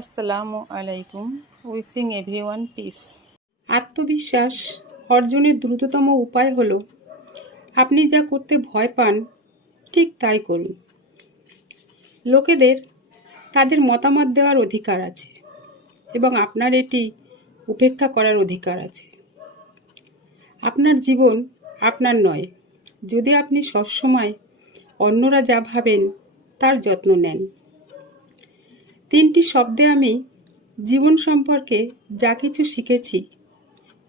আসসালামু আলাইকুম। Wishing everyone piece. আত্মবিশ্বাস অর্জনের দ্রুততম উপায় হল আপনি যা করতে ভয় পান ঠিক তাই করুন। লোকেদের তাদের মতামত দেওয়ার অধিকার আছে এবং আপনার এটি উপেক্ষা করার অধিকার আছে। আপনার জীবন আপনার নয় যদি আপনি সবসময় অন্যরা যা ভাবেন তার যত্ন নেন। 3টি শব্দে আমি জীবন সম্পর্কে যা কিছু শিখেছি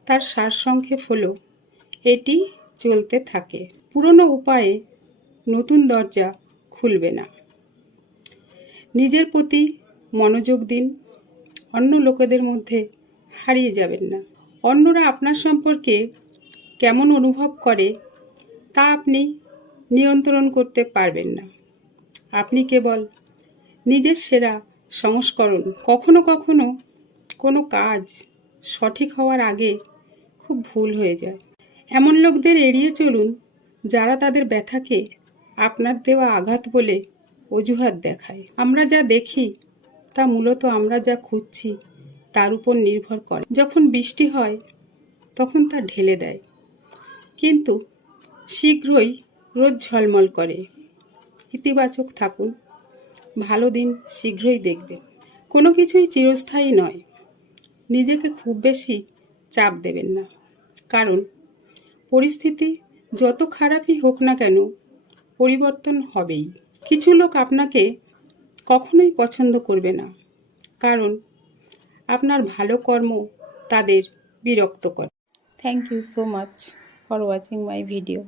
তার সারসংক্ষেপ হলো এটি চলতে থাকে। পুরনো উপায়ে নতুন দরজা খুলবে না। নিজের প্রতি মনোযোগ দিন, অন্য লোকেদের মধ্যে হারিয়ে যাবেন না। অন্যরা আপনার সম্পর্কে কেমন অনুভব করে তা আপনি নিয়ন্ত্রণ করতে পারবেন না। আপনি কেবল নিজের সেরা সংস্করণ। কখনো কখনো কোনো কাজ সঠিক হওয়ার আগে খুব ভুল হয়ে যায়। এমন লোকদের এড়িয়ে চলুন যারা তাদের ব্যথাকে আপনার দেওয়া আঘাত বলে অজুহাত দেখায়। আমরা যা দেখি তা মূলত আমরা যা খুঁজছি তার উপর নির্ভর করে। যখন বৃষ্টি হয় তখন তা ঢেলে দেয়, কিন্তু শীঘ্রই রোদ ঝলমল করে। ইতিবাচক থাকুন, ভালো দিন শীঘ্রই দেখবেন। কোনো কিছুই চিরস্থায়ী নয়। নিজেকে খুব বেশি চাপ দেবেন না, কারণ পরিস্থিতি যত খারাপই হোক না কেন পরিবর্তন হবেই। কিছু লোক আপনাকে কখনোই পছন্দ করবে না, কারণ আপনার ভালো কর্ম তাদের বিরক্ত করে। Thank you so much for watching my video.